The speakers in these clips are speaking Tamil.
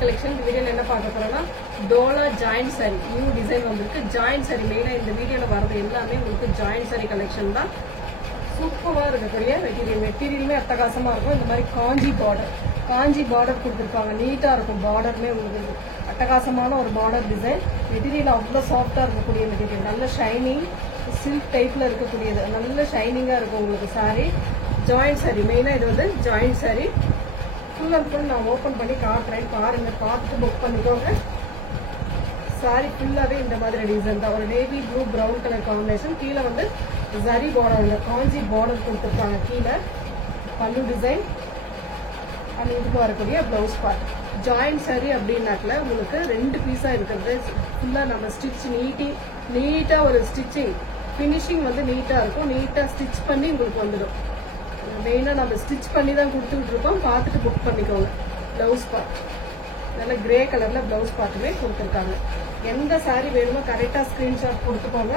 collection வீடியோல என்ன பார்க்க போறோம்னா Dola joint saree new design வந்திருக்கு. ஜாயிண்ட் saree மெயினா இந்த வீடியோல வரது எல்லாமே உங்களுக்கு ஜாயிண்ட் saree கலெக்ஷன் தான். சூப்பரா இருக்கக்கூடிய மெட்டீரியலுமே அட்டகாசமா இருக்கும். இந்த மாதிரி காஞ்சி பார்டர் கொடுத்துருப்பாங்க. நீட்டா இருக்கும். பார்டர்மே உங்களுக்கு அட்டகாசமான ஒரு பார்டர் டிசைன். மெட்டீரியல் அவ்வளோ சாஃப்டா இருக்கக்கூடிய மெட்டீரியல், நல்ல ஷைனிங் சில்க் டைப்ல இருக்கக்கூடியது, நல்ல ஷைனிங்கா இருக்கும் உங்களுக்கு saree. ஜாயிண்ட் saree மெயினா இது வந்து joint saree. Full and full நான் ஓப்பன் பண்ணி காட்டுறேன், பாருங்க. பார்த்துட்டு புக் பண்ணிக்கோங்க. சாரி ஃபுல்லாவே இந்த மாதிரி டிசைன் தான். ஒரு navy blue brown colour combination. கீழே வந்து ஜரி பார்டர், காஞ்சி பார்டர் கொடுத்துருக்காங்க. கீழே பல்லு டிசைன் அண்ட் இதுக்கு வரக்கூடிய பிளவுஸ் பார்ட். ஜாயிண்ட் saree அப்படின்னாக்கல உங்களுக்கு 2 பீஸா இருக்கிறது. ஃபுல்லா நம்ம ஸ்டிச் நீட்டா ஒரு ஸ்டிச்சிங் ஃபினிஷிங் வந்து நீட்டா இருக்கும். நீட்டா ஸ்டிச் பண்ணி உங்களுக்கு வந்துடும். மெயினா நம்ம ஸ்டிச் பண்ணி தான் கொடுத்துட்டு இருக்கோம். பார்த்துட்டு புக் பண்ணிக்கோங்க. பிளவுஸ் பார்ட் நல்ல கிரே கலர்ல பிளவுஸ் பார்ட்டுமே கொடுத்துருக்காங்க. எந்த saree வேணுமோ கரெக்டா ஸ்கிரீன்ஷாட் கொடுத்துக்கோங்க.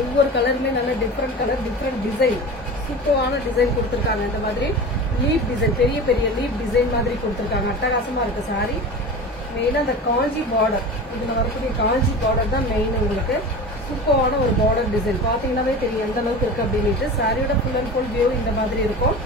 ஒவ்வொரு கலருமே நல்ல டிஃப்ரெண்ட் கலர், டிஃப்ரெண்ட் டிசைன், சூப்பரான டிசைன் கொடுத்துருக்காங்க. இந்த மாதிரி லீப் டிசைன், பெரிய லீப் டிசைன் மாதிரி கொடுத்துருக்காங்க. அட்டகாசமா இருக்கு saree. மெயினா அந்த காஞ்சி பார்டர், இதுல வரக்கூடிய காஞ்சி பார்டர் தான் மெயின். உங்களுக்கு சூப்பரான ஒரு பார்டர் டிசைன் பாத்தீங்கன்னாவே தெரியும் எந்த அளவுக்கு இருக்கு அப்படின்னு. சாரியோட ஃபுல் அண்ட் ஃபுல் வியூ இந்த மாதிரி இருக்கும்.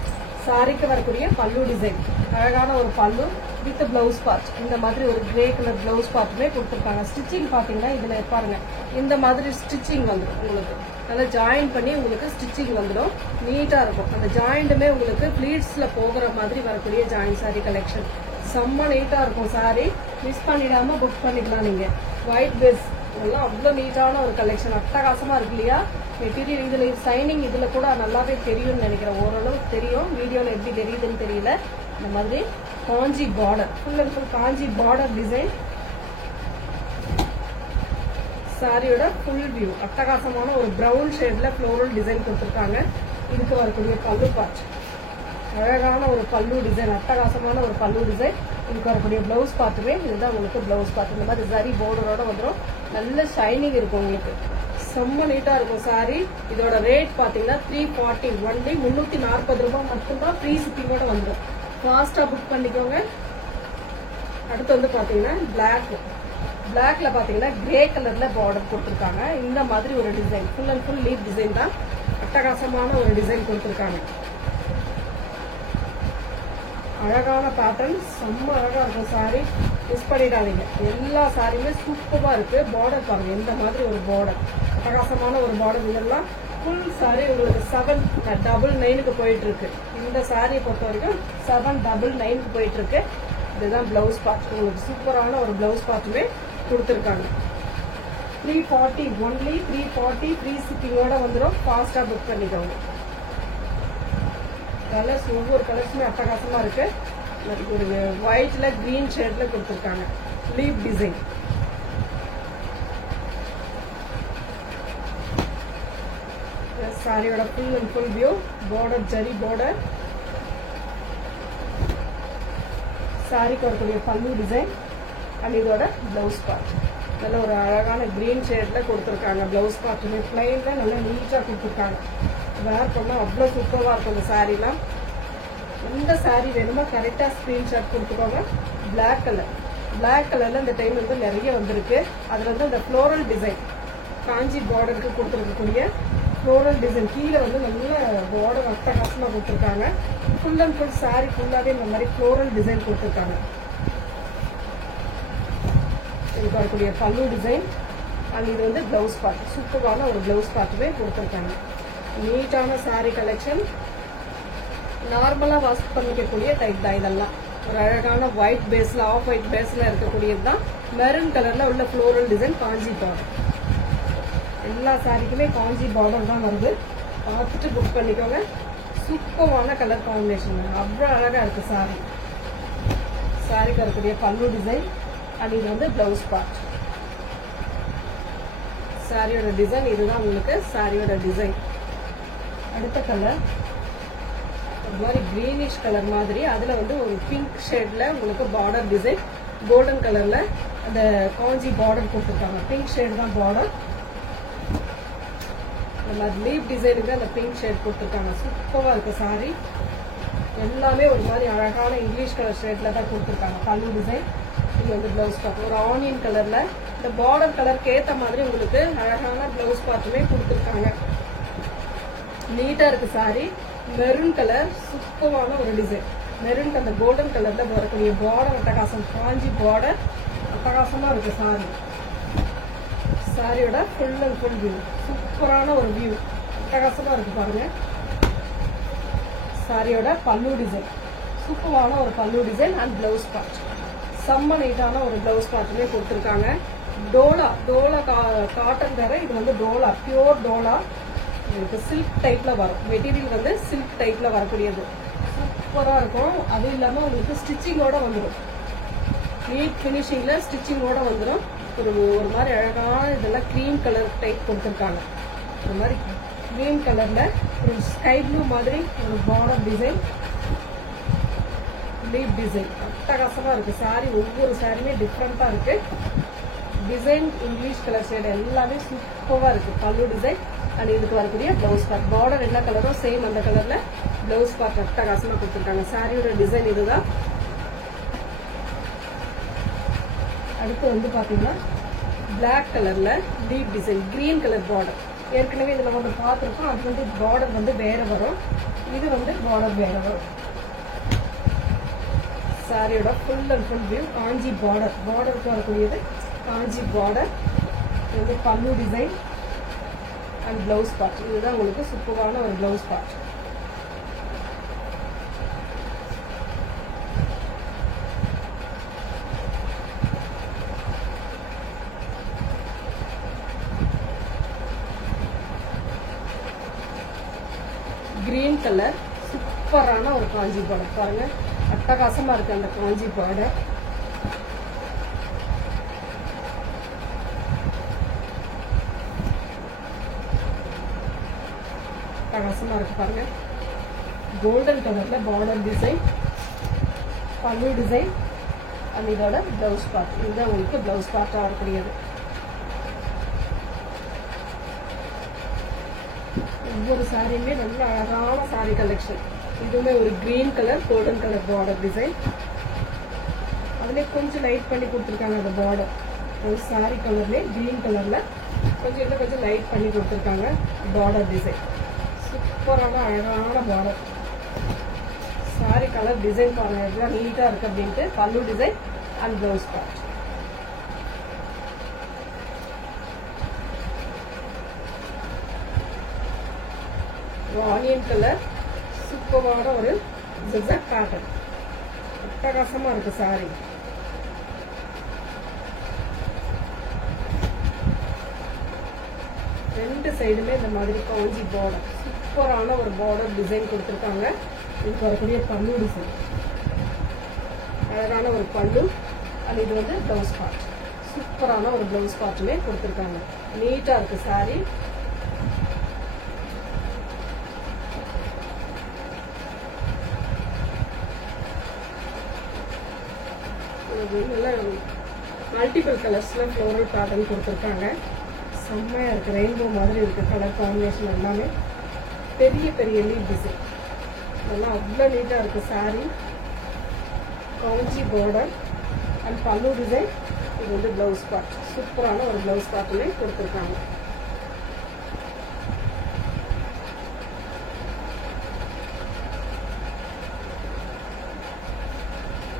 சாரிக்கு வரக்கூடிய பல்லு டிசைன், அழகான ஒரு பல்லு வித் பிளவுஸ் பார்ட். இந்த மாதிரி ஒரு கிரே கலர் பிளவுஸ் பார்ட்டுமே கொடுத்துருக்காங்க. ஸ்டிச்சிங் பாத்தீங்கன்னா இதுல பாருங்க இந்த மாதிரி ஸ்டிச்சிங் வந்துடும். உங்களுக்கு நல்லா ஜாயின் பண்ணி உங்களுக்கு ஸ்டிச்சிங் வந்துடும். நீட்டா இருக்கும். அந்த ஜாயிண்ட்டுமே உங்களுக்கு ப்ளீட்ஸ்ல போகிற மாதிரி வரக்கூடிய ஜாயிண்ட் saree கலெக்ஷன். செம்ம நீட்டா இருக்கும் saree. மிஸ் பண்ணிடாம புக் பண்ணிக்கலாம் நீங்க. ஒயிட் பேஸ் இதெல்லாம் அவ்வளோ நீட்டான ஒரு கலெக்ஷன். அட்டகாசமா இருக்கு இல்லையா? மெட்டீரியல் இதுல சைனிங் இதுல கூட நல்லாவே தெரியும்னு நினைக்கிறேன். ஓரளவுக்கு தெரியும். வீடியோல எப்படி தெரியுதுன்னு தெரியல. இந்த மாதிரி Kanchi border, full and full Kanchi border design. சாரியோட ஃபுல் வியூ அட்டகாசமான ஒரு பிரவுன் ஷேட்ல ஃப்ளோரல் டிசைன் கொடுத்துருக்காங்க. இதுக்கு வரக்கூடிய பல்லு பார்ட், அழகான ஒரு பல்லு டிசைன், அட்டகாசமான ஒரு பல்லு டிசைன். இதுக்கு வரக்கூடிய பிளவுஸ் பார்ட்டுமே இதுதான் உங்களுக்கு பிளவுஸ் பார்ட். இந்த மாதிரி ஜரி பார்டரோட வந்துடும். நல்ல ஷைனிங் இருக்கும் உங்களுக்கு. செம்ம நீட்டா இருக்கும் saree. இதோட ரேட் பாத்தீங்கன்னா 340 ஒன்லி 340 ரூபாய் மட்டும்தான். ஃப்ரீ ஷிப்பிங்கோட வந்துடும். ஃபாஸ்டா புக் பண்ணிக்கோங்க. அடுத்து வந்து பாத்தீங்கன்னா பிளாக்ல பாத்தீங்கன்னா கிரே கலர்ல பார்டர் கொடுத்துருக்காங்க. இந்த மாதிரி ஒரு design, full and full leaf design தான். அட்டகாசமான ஒரு டிசைன் கொடுத்துருக்காங்க. அழகான பேட்டர்ன், செம்ம அழகா இருக்கும் saree. மிஸ் பண்ணிடாதீங்க. எல்லா சாரியுமே சூப்பரா இருக்கு. பார்டர் பாருங்க, இந்த மாதிரி ஒரு பார்டர், அட்டகாசமான ஒரு பார்டர். இதெல்லாம் ஃபுல் saree உங்களுக்கு 799க்கு போயிட்டு இருக்கு. இந்த சாரியை பொறுத்த வரைக்கும் 799க்கு போயிட்டு இருக்கு. இதுதான் பிளவுஸ் பார்ட். உங்களுக்கு சூப்பரான ஒரு பிளவுஸ் பார்ட்டுமே கொடுத்துருக்காங்க. 340 ஒன்லி 340 ஃப்ரீ ஷிப்பிங்கோட வந்துடும். ஃபாஸ்டா புக் பண்ணிக்கோங்க. கலர்ஸ் ஒவ்வொரு கலர்ஸுமே அட்டகாசமா இருக்கு. ஒரு ஒயிட்ல கிரீன் ஷேட்ல கொடுத்துருக்காங்க. Leaf design. சாரியோட full and full view. Border zari border. சாரிக்கு வரக்கூடிய பல்லு டிசைன் அண்ட் இதோட பிளவுஸ் பார்ட். நல்ல ஒரு அழகான கிரீன் ஷேட்ல கொடுத்துருக்காங்க. பிளவுஸ் பார்ட்டுமே பிளைன்ல நல்லா நீட்டா கொடுத்துருக்காங்க. வேர் பண்ணா அவ்வளோ சூப்பரா இருக்கும் இந்த சாரீலாம். எந்த சாரீ வேணுமோ கரெக்டா ஸ்கிரீன்ஷாட் கொடுத்துக்கோங்க. பிளாக் கலர்ல இந்த டைம் வந்து நிறைய வந்திருக்கு. அதுல வந்து இந்த ஃப்ளோரல் டிசைன், காஞ்சி பார்டருக்கு கொடுத்துருக்கக்கூடிய ஃப்ளோரல் டிசைன். கீழே வந்து நல்ல பார்டர் அட்டகாசமா கொடுத்துருக்காங்க. ஃபுல் அண்ட் ஃபுல் சாரீ ஃபுல்லாவே இந்த மாதிரி ஃப்ளோரல் டிசைன் கொடுத்துருக்காங்க. இதுக்கு வரக்கூடிய பல்லு டிசைன் அண்ட் இது வந்து பிளவுஸ் பார்ட். சூப்பரான ஒரு பிளவுஸ் பார்ட்டுமே கொடுத்துருக்காங்க. நீட்டான saree கலெக்ஷன். நார்மலா வாஷ் பண்ணிக்கக்கூடிய டைப் தான் இதெல்லாம். ஒரு அழகான ஒயிட் பேஸ்ல, ஆஃப் ஒயிட் பேஸ்ல இருக்கக்கூடியது தான். மெரூன் கலர்ல உள்ள ஃப்ளோரல் டிசைன், காஞ்சி பார்டர். எல்லா சாரிக்குமே காஞ்சி பார்டர் தான் வருது. பார்த்துட்டு புக் பண்ணிக்கோங்க. சூப்பரான கலர் காம்பினேஷன், அவ்வளோ அழகா இருக்கு சாரி. சாரிக்கு வரக்கூடிய பல்லு டிசைன் அண்ட் இது வந்து பிளவுஸ் பார்ட். சாரியோட டிசைன் இதுதான் உங்களுக்கு சாரியோட டிசைன். அடுத்த கலர் ஒரு மாதிரி கிரீனிஷ் கலர் மாதிரி, அதுல வந்து ஒரு பிங்க் ஷேட்ல உங்களுக்கு பார்டர் டிசைன். கோல்டன் கலர்ல அந்த காஞ்சி பார்டர் கொடுத்துருக்காங்க. பிங்க் ஷேட் தான் பார்டர். லீப் டிசைனுக்கு அந்த பிங்க் ஷேட் கொடுத்துருக்காங்க. சூப்பரா இருக்கு சாரி. எல்லாமே ஒரு மாதிரி அழகான இங்கிலீஷ் கலர் ஷேட்ல தான் கொடுத்துருக்காங்க. பல்லு டிசைன், இது வந்து பிளவுஸ் பார்ட் ஒரு ஆனியன் கலர்ல. இந்த பார்டர் கலருக்கு ஏத்த மாதிரி உங்களுக்கு அழகான பிளவுஸ் பார்ட்டுமே கொடுத்துருக்காங்க. நீட்டா இருக்கு சாரி. மெரூன் கலர், சூப்பரான ஒரு டிசைன். மெரூன் கலர் கோல்டன் கலர்ல வரக்கூடிய பார்டர் அட்டகாசம், காஞ்சி பார்டர் அட்டகாசமா இருக்கு சாரி. சாரியோட ஃபுல் அண்ட் ஃபுல் வியூ, சூப்பரான ஒரு வியூ, அட்டகாசமா இருக்கு பாருங்க. சாரியோட பல்லு டிசைன், சூப்பரான ஒரு பல்லு டிசைன் அண்ட் பிளவுஸ் பார்ட். செம்ம நீட்டான ஒரு பிளவுஸ் பார்ட்டுமே கொடுத்துருக்காங்க. டோலா காட்டன் வேற, இது வந்து டோலா, பியூர் டோலா. உங்களுக்கு சில்க் டைப்ல வரும். மெட்டீரியல் வந்து சில்க் டைப்ல வரக்கூடியது, சூப்பரா இருக்கும். அது இல்லாம உங்களுக்கு ஸ்டிச்சிங்கோட வந்துடும். நீட் பினிஷிங்ல ஸ்டிச்சிங்கோட வந்துடும். ஒரு மாதிரி அழகான இதெல்லாம் கிரீம் கலர் டைப் கொடுத்துருக்காங்க. ஒரு மாதிரி கிரீம் கலர்ல ஒரு ஸ்கை ப்ளூ மாதிரி ஒரு பார்டர் டிசைன், லீப் டிசைன் அட்டகாசமா இருக்கு. சாரி ஒவ்வொரு சாரியுமே டிஃப்ரெண்டா இருக்கு. டிசைன் இங்கிலீஷ் கலர் ஷேட் எல்லாமே சூப்பரா இருக்கு. பல்லு டிசைன் அண்ட் இதுக்கு வரக்கூடிய பிளவுஸ் பார்ட். பார்டர் எல்லா கலரும் சேம் அந்த கலர்ல பிளவுஸ் பார்ட் அட்டகாசமா கொடுத்துருக்காங்க. சாரியோட டிசைன் இதுதான். அடுத்து வந்து பாத்தீங்கன்னா பிளாக் கலர்ல deep design, green colour border. ஏற்கனவே இதுல வந்து பார்த்துருக்கோம். அது வந்து பார்டர் வந்து வேற வரும், இது வந்து பார்டர் வேற வரும். சாரியோட full and full view, Kanchi border, பார்டருக்கு வரக்கூடியது காஞ்சி பார்டர். இது வந்து பல்லு டிசைன் அண்ட் பிளவுஸ் பார்ட். இதுதான் உங்களுக்கு சூப்பரான ஒரு பிளவுஸ் பார்ட். கிரீன் கலர், சூப்பரான ஒரு காஞ்சி பார்டர் பாருங்க, அட்டகாசமா இருக்கு அந்த காஞ்சி பார்டர். அட்டகாசமா இருக்கு பாருங்க. கோல்டன் கலர்ல பார்டர் டிசைன், பல்லு டிசைன் அண்ட் இதோட பிளவுஸ் பார்ட். இதுதான் உங்களுக்கு பிளவுஸ் பார்ட்டா வரக்கூடியது. ஒவ்வொரு சாரியுமே நல்ல அழகான சாரி கலெக்ஷன். இதுவுமே ஒரு green colour golden colour border design. அதுலேயே கொஞ்சம் லைட் பண்ணி கொடுத்துருக்காங்க அந்த பார்டர். ஒரு சாரி கலர்லேயே கிரீன் கலர்ல கொஞ்சம் லைட் பண்ணி கொடுத்துருக்காங்க பார்டர் டிசைன். சூப்பரான அழகான பார்டர். சாரி கலர் டிசைன் பாருங்க எவ்வளோ நீட்டா இருக்கு அப்படின்ட்டு. பல்லு design and blouse part. Onion colour, சூப்பரான ஒரு ஜிக்ஸாக் பேட்டர்ன், அட்டகாசமா இருக்கு சாரி. ரெண்டு சைடுமே இந்த மாதிரி காஞ்சி பார்டர், சூப்பரான ஒரு பார்டர் டிசைன் கொடுத்துருக்காங்க. இதுக்கு வரக்கூடிய பல்லு டிசைன், அழகான ஒரு பல்லு அண்ட் இது வந்து பிளவுஸ் பார்ட். சூப்பரான ஒரு பிளவுஸ் பார்ட்டுமே கொடுத்துருக்காங்க. நீட்டா இருக்கு சாரி. மல்டிபிள் கலர்ஸ்ல ஃப்ளோரல் பேட்டர்ன் கொடுத்துருக்காங்க. செம்மையா இருக்கு, ரெயின்போ மாதிரி இருக்கு கலர் காம்பினேஷன் எல்லாமே. பெரிய பெரிய லீப் டிசைன் இதெல்லாம் அவ்வளோ நீட்டா இருக்கு சாரி. காஞ்சி பார்டர் அண்ட் பல்லு டிசைன். இது வந்து பிளவுஸ் பார்ட், சூப்பரான ஒரு பிளவுஸ் பார்ட்டுமே கொடுத்துருக்காங்க.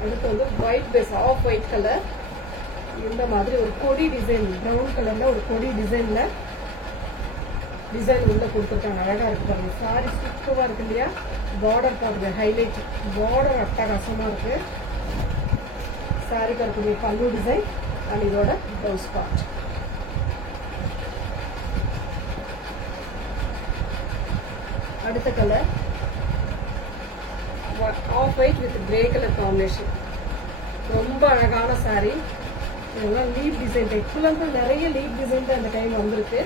அடுத்து வந்து white base, off white colour. இந்த மாதிரி ஒரு கொடி டிசைன், ப்ரௌன் கலர்ல ஒரு கொடி டிசைன்ல டிசைன் உள்ள கொடுத்துருக்காங்க. அழகா இருக்கு பாருங்க. சாரி சூப்பரா இருக்கு இல்லையா? பார்டர் பாருங்க, ஹைலைட் பார்டர் அட்டகாசமா இருக்கு. சாரிக்கு இருக்கக்கூடிய பல்லு டிசைன் அண்ட் இதோட பிளவுஸ் பார்ட். அடுத்த colour off white with grey colour combination. ரொம்ப அழகான சாரி. இதெல்லாம் லீப் டிசைன் டைப். ஃபுல்லாக நிறைய லீப் டிசைன் தான் இந்த டைம் வந்திருக்கு.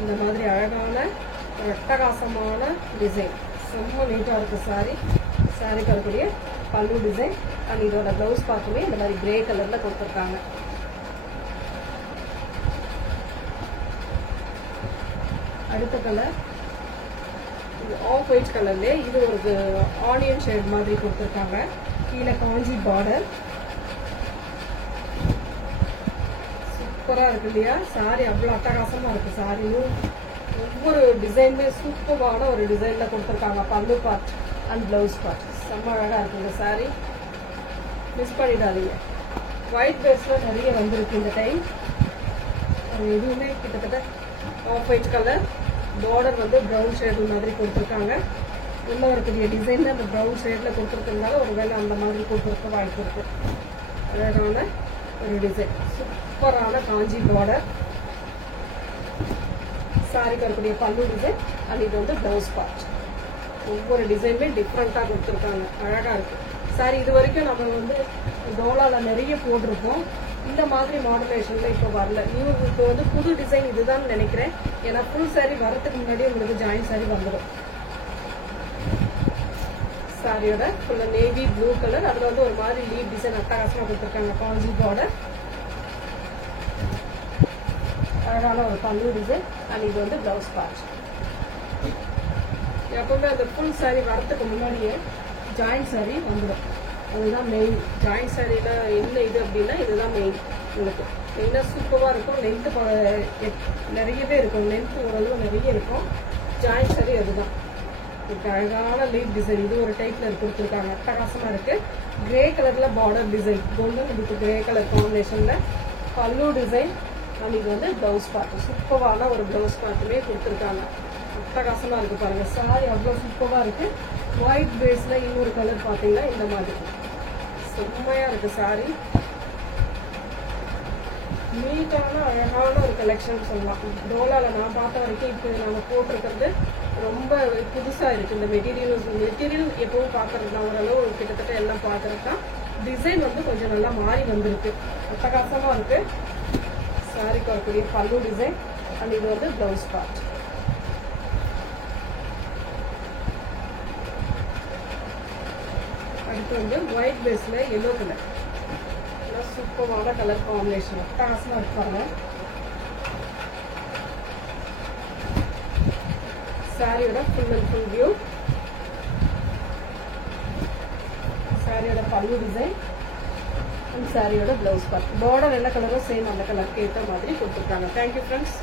இந்த மாதிரி அழகான அட்டகாசமான டிசைன், ரொம்ப நீட்டாக இருக்கு சாரி. சாரிக்கு வரக்கூடிய பல்லு டிசைன் அண்ட் இதோட பிளவுஸ் பார்த்துமே இந்த மாதிரி கிரே கலர்ல கொடுத்துருக்காங்க. அடுத்த கலர் இது ஆஃப் ஒயிட் கலர்லேயே இது ஒரு ஆனியன் ஷேட் மாதிரி கொடுத்துருக்காங்க. கீழே காஞ்சி பார்டர். சூப்பராக இருக்கு இல்லையா? சாரி அவ்வளோ அட்டகாசமாக இருக்குது. சாரியும் ஒவ்வொரு டிசைனுமே சூப்பரான ஒரு டிசைனில் கொடுத்துருக்காங்க. பல்லு பார்ட் அண்ட் ப்ளவுஸ் பார்ட் செம்ம அழகாக இருக்குது இந்த சாரி. மிஸ் பண்ணிடாதீங்க. ஒயிட் பேஸில் நிறைய வந்திருக்கு இந்த டைம். எதுவுமே கிட்டத்தட்ட ஆஃப் ஒயிட் கலர். பார்டர் வந்து ப்ரௌன் ஷேடு மாதிரி கொடுத்துருக்காங்க. உள்ள வரக்கூடிய டிசைன் அந்த ப்ரௌன் ஷேடில் கொடுத்துருக்கறதுனால ஒரு வேளை அந்த மாதிரி கொடுத்துருக்க வாய்ப்பு இருக்கு. அழகான ஒரு டிசைன். சூப்பரான காஞ்சி பார்டர். சாரிக்கு வரக்கூடிய பல்லு டிசைன் அண்ட் இது வந்து ப்ளவுஸ் பார்ட். ஒவ்வொரு டிசைனுமே டிஃப்ரெண்ட்டாக கொடுத்துருக்காங்க. அழகாக இருக்கு சாரி. இது வரைக்கும் நம்ம வந்து டோலாவில் நிறைய போட்டிருப்போம். இந்த மாதிரி மாடுலேஷன்ல இப்போ வரல. இப்போ வந்து புது டிசைன் இதுதான் நினைக்கிறேன். ஏன்னா ஃபுல் சாரி வரதுக்கு முன்னாடி உங்களுக்கு ஜாயின் சாரி வந்துடும். சாரியோட ஃபுல்லா நேவி ப்ளூ கலர். அதுல வந்து ஒரு மாதிரி லீவ் டிசைன் அட்டகாசமா கொடுத்துருக்காங்க. காஞ்சி பார்டர். அழகான ஒரு பல்லு டிசைன் அண்ட் இது வந்து பிளவுஸ் பார்ட். எப்பவுமே அந்த ஃபுல் சாரி வரதுக்கு முன்னாடியே ஜாயின் சாரி வந்துடும். அதுதான் மெயின். ஜாயின் சாரியில என்ன இது அப்படின்னா இதுதான் மெயின். உங்களுக்கு மெயினாக சூப்பராக இருக்கும். லென்த்து நிறையவே இருக்கும். லென்த்து ஓரளவு நிறைய இருக்கும். ஜாயின் சாரி அதுதான். இதுக்கு அழகான லீவ் டிசைன். இது ஒரு டைப்ல கொடுத்துருக்காங்க. அட்டகாசமா இருக்கு. கிரே கலர்ல பார்டர் டிசைன். கோல்டன் இதுக்கு கிரே கலர் காம்பினேஷன்ல பல்லு டிசைன் அண்ட் இது வந்து பிளவுஸ் பார்ட். சூப்பரான ஒரு பிளவுஸ் பார்ட்டுமே கொடுத்துருக்காங்க. அட்டகாசமா இருக்கு பாருங்க. சாரி அவ்வளோ சூப்பரா இருக்கு. ஒயிட் பேஸ்ல இன்னொரு கலர் பார்த்தீங்கன்னா இந்த மாதிரி செம்மையா இருக்கு சாரி. நீட்டான அழகான ஒரு கலெக்ஷன் சொல்லலாம். டோலால நான் பார்த்த வரைக்கும் இப்போ நாங்கள் போட்டிருக்கிறது ரொம்ப புதுசா இருக்கு. இந்த மெட்டீரியல் எப்பவும் பார்க்கறது நான் ஓரளவு கிட்டத்தட்ட எல்லாம் பார்க்கறதுதான். டிசைன் வந்து கொஞ்சம் நல்லா மாறி வந்திருக்கு. அட்டகாசமா இருக்கு. சாரிக்கு வரக்கூடிய பல்லு டிசைன் அண்ட் இது வந்து பிளவுஸ் பார்ட். அடுத்து வந்து ஒயிட் பேஸ்ல எல்லோ கலர். சூப்பரான கலர் காம்பினேஷன். அட்டகாசமா இருப்பாங்க. சாரியோட ஃபுல் அண்ட் ஃபுல் வியூ. சாரியோட பல்லு டிசைன் அண்ட் சாரியோட பிளவுஸ் பார்ட். பார்டர் எல்லா கலரும் சேம் அந்த கலருக்கு ஏற்ற மாதிரி கொடுத்துருக்காங்க. Thank you friends.